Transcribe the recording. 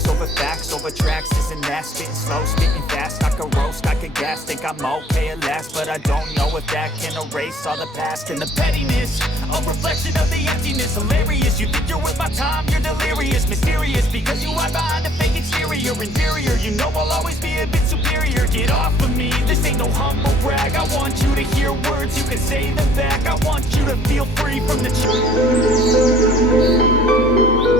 facts over tracks. Isn't that spitting slow, spitting fast? I could roast, I could gas, think I'm okay at last, but I don't know if that can erase all the past and the pettiness. A reflection of the emptiness, hilarious. You think you're worth my time, you're delirious, mysterious, because you hide behind a fake exterior. Inferior, you know I'll always be a bit superior. Get off of me, this ain't no humble brag. I want you to hear words, you can say them back. I want you to feel free from the truth.